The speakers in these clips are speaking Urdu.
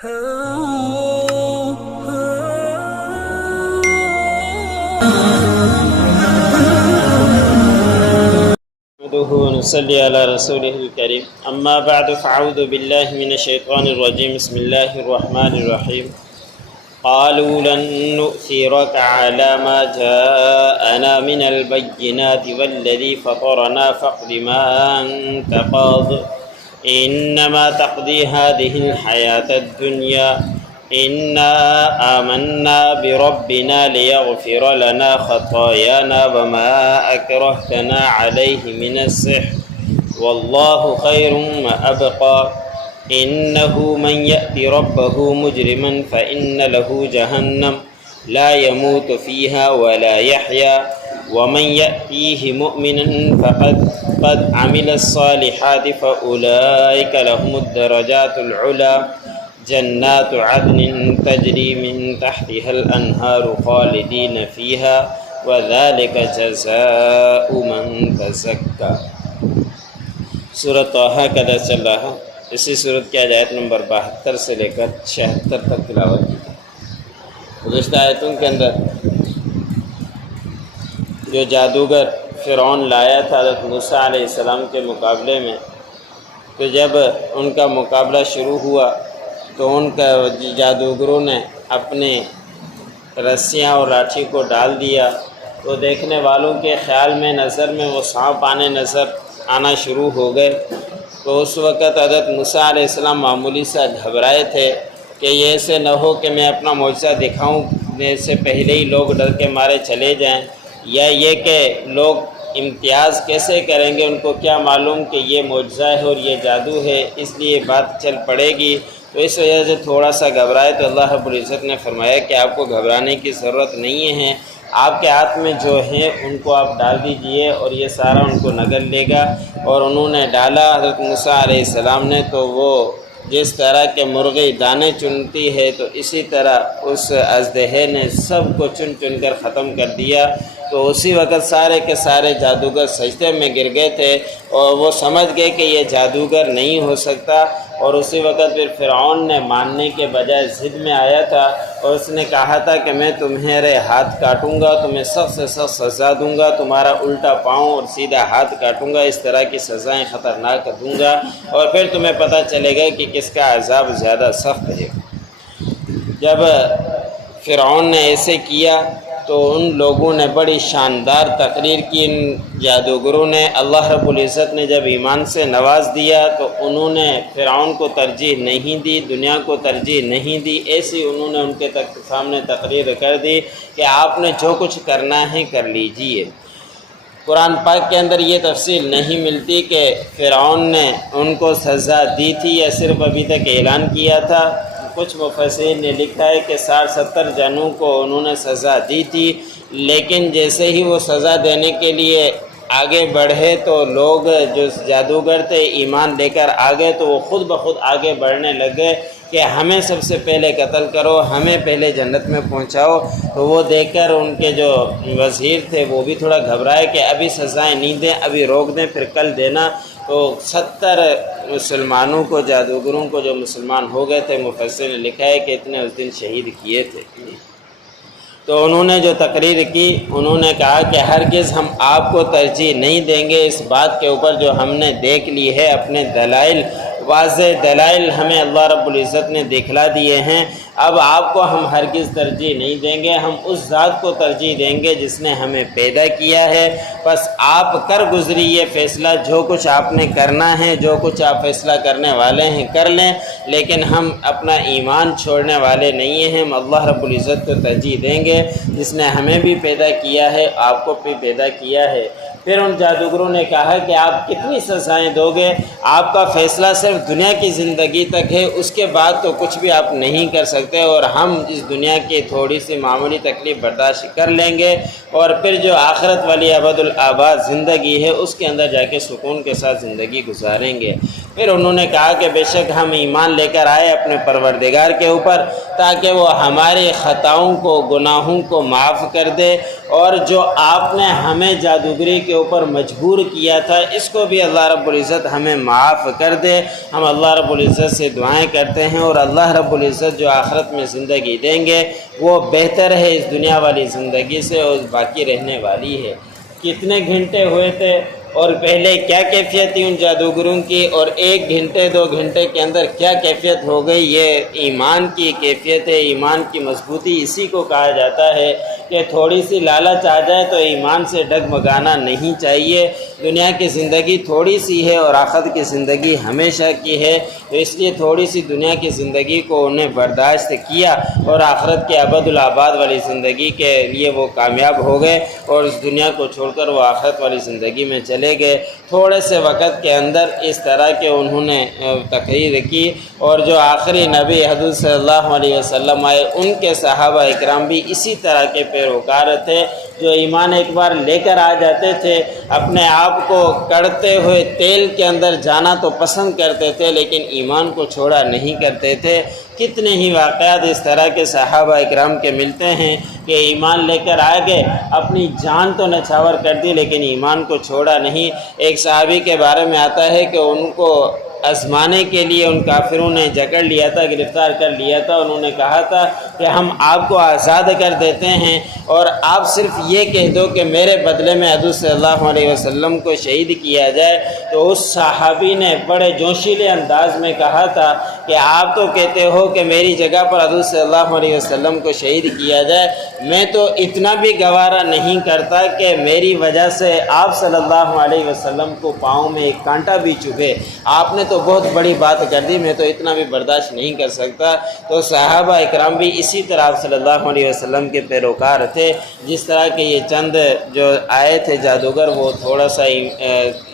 نحمده ونصلي على رسوله الكريم اما بعد فاعوذ بالله من الشيطان الرجيم بسم الله الرحمن الرحيم قالوا لن نؤثرك على ما جاءنا من البينات والذي فطرنا فاقض ما أنت قاض إنما تقضي هذه الحياة الدنيا إنا آمنا بربنا ليغفر لنا خطايانا وما أكرهتنا عليه من السحر والله خير وأبقى إنه من يأت ربه مجرما فإن له جهنم لا يموت فيها ولا يحيا ومن يأتيه مؤمنا فقد عمل الصالحات فأولئك لهم الدرجات العلى جنات عدن تجري من تحتها الأنهار خالدين فيها وذلك جزاء من تزكى۔ سورۃ طٰہٰ کا درس چل رہا ہے۔ اسی صورت کی آیت نمبر 72 سے لے کر 76 تک تلاوت کی۔ گزشتہ آیتوں کے اندر جو جادوگر فرعون لایا تھا حضرت موسیٰ علیہ السلام کے مقابلے میں، تو جب ان کا مقابلہ شروع ہوا تو ان کا جادوگروں نے اپنے رسیاں اور لاٹھی کو ڈال دیا، تو دیکھنے والوں کے خیال میں نظر میں وہ سانپ آنا شروع ہو گئے۔ تو اس وقت حضرت موسیٰ علیہ السلام معمولی سا گھبرائے تھے کہ یہ ایسے نہ ہو کہ میں اپنا معجزہ دکھاؤں سے پہلے ہی لوگ ڈر کے مارے چلے جائیں، یا یہ کہ لوگ امتیاز کیسے کریں گے، ان کو کیا معلوم کہ یہ معجزہ ہے اور یہ جادو ہے، اس لیے بات چل پڑے گی۔ تو اس وجہ سے تھوڑا سا گھبرائے، تو اللہ رب العزت نے فرمایا کہ آپ کو گھبرانے کی ضرورت نہیں ہے، آپ کے ہاتھ میں جو ہیں ان کو آپ ڈال دیجئے اور یہ سارا ان کو نگل لے گا۔ اور انہوں نے ڈالا حضرت موسیٰ علیہ السلام نے، تو وہ جس طرح کے مرغی دانے چنتی ہے تو اسی طرح اس اژدہے نے سب کو چن چن کر ختم کر دیا۔ تو اسی وقت سارے کے سارے جادوگر سجدے میں گر گئے تھے اور وہ سمجھ گئے کہ یہ جادوگر نہیں ہو سکتا۔ اور اسی وقت پھر فرعون نے ماننے کے بجائے ضد میں آیا تھا اور اس نے کہا تھا کہ میں تمہارے ہاتھ کاٹوں گا، تمہیں سخت سے سخت سزا دوں گا، تمہارا الٹا پاؤں اور سیدھا ہاتھ کاٹوں گا، اس طرح کی سزائیں خطرناک دوں گا، اور پھر تمہیں پتہ چلے گا کہ کس کا عذاب زیادہ سخت ہے۔ جب فرعون نے ایسے کیا تو ان لوگوں نے بڑی شاندار تقریر کی، ان جادوگروں نے۔ اللہ رب العزت نے جب ایمان سے نواز دیا تو انہوں نے فرعون کو ترجیح نہیں دی، دنیا کو ترجیح نہیں دی، ایسی انہوں نے ان کے سامنے تقریر کر دی کہ آپ نے جو کچھ کرنا ہے کر لیجئے۔ قرآن پاک کے اندر یہ تفصیل نہیں ملتی کہ فرعون نے ان کو سزا دی تھی یا صرف ابھی تک اعلان کیا تھا۔ کچھ مفسرین نے لکھا ہے کہ 60-70 جنوں کو انہوں نے سزا دی تھی، لیکن جیسے ہی وہ سزا دینے کے لیے آگے بڑھے تو لوگ جو جادوگر تھے ایمان لے کر آگئے، تو وہ خود بخود آگے بڑھنے لگے کہ ہمیں سب سے پہلے قتل کرو، ہمیں پہلے جنت میں پہنچاؤ۔ تو وہ دیکھ کر ان کے جو وزیر تھے وہ بھی تھوڑا گھبرائے کہ ابھی سزائیں نہیں دیں، ابھی روک دیں، پھر کل دینا۔ تو 70 مسلمانوں کو، جادوگروں کو جو مسلمان ہو گئے تھے، مفسر نے لکھا ہے کہ اتنے اس دن شہید کیے تھے۔ تو انہوں نے جو تقریر کی، انہوں نے کہا کہ ہرگز ہم آپ کو ترجیح نہیں دیں گے اس بات کے اوپر جو ہم نے دیکھ لی ہے، اپنے دلائل، واضح دلائل ہمیں اللہ رب العزت نے دکھلا دیے ہیں، اب آپ کو ہم ہرگز ترجیح نہیں دیں گے، ہم اس ذات کو ترجیح دیں گے جس نے ہمیں پیدا کیا ہے۔ بس آپ کر گزری یہ فیصلہ، جو کچھ آپ نے کرنا ہے، جو کچھ آپ فیصلہ کرنے والے ہیں کر لیں، لیکن ہم اپنا ایمان چھوڑنے والے نہیں ہیں، ہم اللہ رب العزت کو ترجیح دیں گے جس نے ہمیں بھی پیدا کیا ہے، آپ کو بھی پیدا کیا ہے۔ پھر ان جادوگروں نے کہا کہ آپ کتنی سزائیں دو گے، آپ کا فیصلہ صرف دنیا کی زندگی تک ہے، اس کے بعد تو کچھ بھی آپ نہیں کر سکتے، اور ہم اس دنیا کی تھوڑی سی معمولی تکلیف برداشت کر لیں گے، اور پھر جو آخرت والی ابد الآباد زندگی ہے اس کے اندر جا کے سکون کے ساتھ زندگی گزاریں گے۔ پھر انہوں نے کہا کہ بے شک ہم ایمان لے کر آئے اپنے پروردگار کے اوپر تاکہ وہ ہماری خطاؤں کو، گناہوں کو معاف کر دے، اور جو آپ نے ہمیں جادوگری کے اوپر مجبور کیا تھا، اس کو بھی اللہ رب العزت ہمیں معاف کر دے۔ ہم اللہ رب العزت سے دعائیں کرتے ہیں، اور اللہ رب العزت جو آخرت میں زندگی دیں گے وہ بہتر ہے اس دنیا والی زندگی سے، اور باقی رہنے والی ہے۔ کتنے گھنٹے ہوئے تھے اور پہلے کیا کیفیت تھی ان جادوگروں کی، اور 1 گھنٹے 2 گھنٹے کے اندر کیا کیفیت ہو گئی۔ یہ ایمان کی کیفیت ہے، ایمان کی مضبوطی اسی کو کہا جاتا ہے کہ تھوڑی سی لالچ آ جائے تو ایمان سے ڈگمگانا نہیں چاہیے۔ دنیا کی زندگی تھوڑی سی ہے اور آخرت کی زندگی ہمیشہ کی ہے، تو اس لیے تھوڑی سی دنیا کی زندگی کو انہیں برداشت کیا، اور آخرت کے ابد الآباد والی زندگی کے لیے وہ کامیاب ہو گئے، اور اس دنیا کو چھوڑ کر وہ آخرت والی زندگی میں چلے گئے۔ تھوڑے سے وقت کے اندر اس طرح کے انہوں نے تقریر کی، اور جو آخری نبی حضرت صلی اللہ علیہ وسلم آئے ان کے صحابہ اکرام بھی اسی طرح کے پیروکار تھے، جو ایمان ایک بار لے کر آ جاتے تھے، اپنے آپ کو کڑتے ہوئے تیل کے اندر جانا تو پسند کرتے تھے لیکن ایمان کو چھوڑا نہیں کرتے تھے۔ کتنے ہی واقعات اس طرح کے صحابہ اکرام کے ملتے ہیں کہ ایمان لے کر آ گئے، اپنی جان تو نچھاور کر دی لیکن ایمان کو چھوڑا نہیں۔ ایک صحابی کے بارے میں آتا ہے کہ ان کو آزمانے کے لیے ان کافروں نے جکڑ لیا تھا، گرفتار کر لیا تھا۔ انہوں نے کہا تھا کہ ہم آپ کو آزاد کر دیتے ہیں، اور آپ صرف یہ کہہ دو کہ میرے بدلے میں حضور صلی اللہ علیہ وسلم کو شہید کیا جائے۔ تو اس صحابی نے بڑے جوشیلے انداز میں کہا تھا کہ آپ تو کہتے ہو کہ میری جگہ پر حضور صلی اللہ علیہ وسلم کو شہید کیا جائے، میں تو اتنا بھی گوارا نہیں کرتا کہ میری وجہ سے آپ صلی اللہ علیہ وسلم کو پاؤں میں ایک کانٹا بھی چبھے۔ آپ نے تو بہت بڑی بات کر دی، میں تو اتنا بھی برداشت نہیں کر سکتا۔ تو صحابہ اکرام بھی اسی طرح آپ صلی اللہ علیہ وسلم کے پیروکار تھے، جس طرح کہ یہ چند جو آئے تھے جادوگر، وہ تھوڑا سا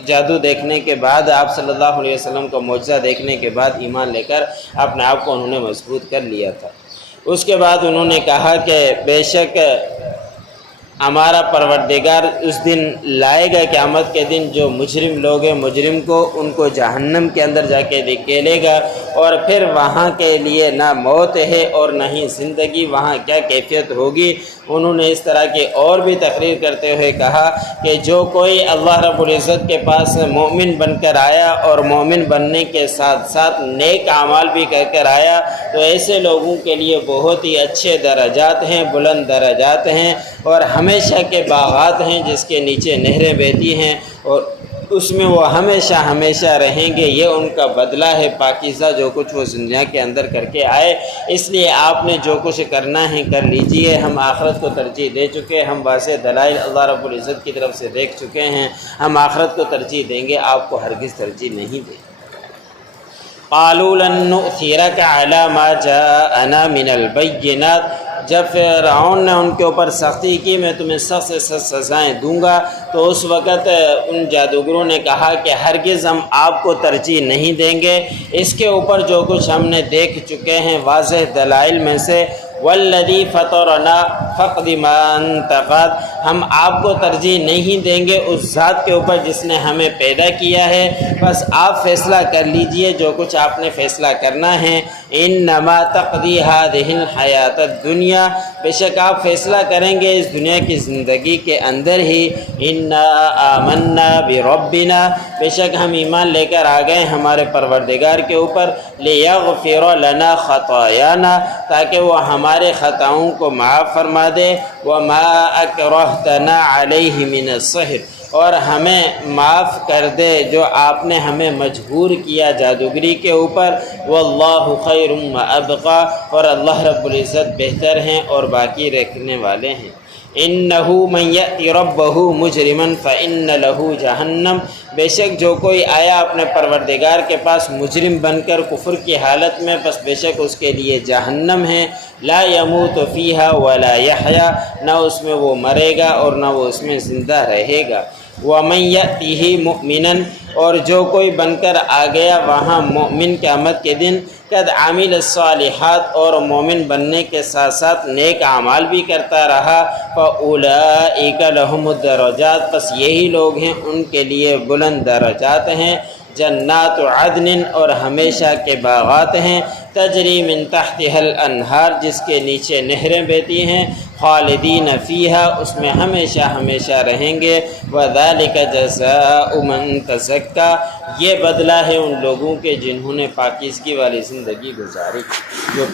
جادو دیکھنے کے بعد، آپ صلی اللہ علیہ وسلم کا معجزہ دیکھنے کے بعد ایمان لے کر اپنے آپ کو انہوں نے مضبوط کر لیا تھا۔ اس کے بعد انہوں نے کہا کہ بے شک ہمارا پروردگار اس دن لائے گا قیامت کے دن، جو مجرم لوگ ہیں مجرم کو ان کو جہنم کے اندر جا کے دھکیلے گا، اور پھر وہاں کے لیے نہ موت ہے اور نہ ہی زندگی، وہاں کیا کیفیت ہوگی۔ انہوں نے اس طرح کی اور بھی تقریر کرتے ہوئے کہا کہ جو کوئی اللہ رب العزت کے پاس مومن بن کر آیا اور مومن بننے کے ساتھ ساتھ نیک اعمال بھی کر کر آیا، تو ایسے لوگوں کے لیے بہت ہی اچھے درجات ہیں، بلند درجات ہیں، اور ہمیشہ کے باغات ہیں جس کے نیچے نہریں بہتی ہیں، اور اس میں وہ ہمیشہ ہمیشہ رہیں گے۔ یہ ان کا بدلہ ہے پاکیزہ جو کچھ وہ دنیا کے اندر کر کے آئے۔ اس لیے آپ نے جو کچھ کرنا ہے کر لیجئے۔ ہم آخرت کو ترجیح دے چکے، ہم واضح دلائل اللہ رب العزت کی طرف سے دیکھ چکے ہیں، ہم آخرت کو ترجیح دیں گے، آپ کو ہرگز ترجیح نہیں دیں۔ قالوا لن نؤثرك على ما جاءنا من البينات، جب فرعون نے ان کے اوپر سختی کی میں تمہیں سخت سے سخت سزائیں دوں گا، تو اس وقت ان جادوگروں نے کہا کہ ہرگز ہم آپ کو ترجیح نہیں دیں گے، اس کے اوپر جو کچھ ہم نے دیکھ چکے ہیں واضح دلائل میں سے۔ والذی فطرنا فاقض ما انت قاض، ہم آپ کو ترجیح نہیں دیں گے اس ذات کے اوپر جس نے ہمیں پیدا کیا ہے، بس آپ فیصلہ کر لیجئے جو کچھ آپ نے فیصلہ کرنا ہے۔ انما تقضی هذه الحیات الدنیا، بے شک آپ فیصلہ کریں گے اس دنیا کی زندگی کے اندر ہی۔ انا آمنا بربنا، بے شک ہم ایمان لے کر آ گئے ہمارے پروردگار کے اوپر، لیغفر لنا خطایانا، تاکہ وہ ہمارے خطاؤں کو معاف فرما دے، وما اکرہتنا علیہ من السحر، اور ہمیں معاف کر دے جو آپ نے ہمیں مجبور کیا جادوگری کے اوپر۔ واللہ خیر وابقی، اور اللہ رب العزت بہتر ہیں اور باقی رکھنے والے ہیں۔ انہ من یأتی ربہ مجرما فإن لہ جہنم، بے شک جو کوئی آیا اپنے پروردگار کے پاس مجرم بن کر کفر کی حالت میں، بس بے شک اس کے لیے جہنم ہے۔ لا یموت فیہا ولا یحیا، نہ اس میں وہ مرے گا اور نہ وہ اس میں زندہ رہے گا۔ ومن یأتیہ مؤمنا، اور جو کوئی بن کر آ گیا وہاں مومن قیامت کے دن، قد عامل الصالحات، اور مومن بننے کے ساتھ ساتھ نیک اعمال بھی کرتا رہا، فاولئک لہم الدرجات، پس یہی لوگ ہیں ان کے لیے بلند درجات ہیں۔ جنات عدن، اور ہمیشہ کے باغات ہیں، تجری من تحتها الانہار، جس کے نیچے نہریں بہتی ہیں، خالدین فیہا، اس میں ہمیشہ ہمیشہ رہیں گے، وذالک جزاء من تزکا، یہ بدلہ ہے ان لوگوں کے جنہوں نے پاکیزگی والی زندگی گزاری جو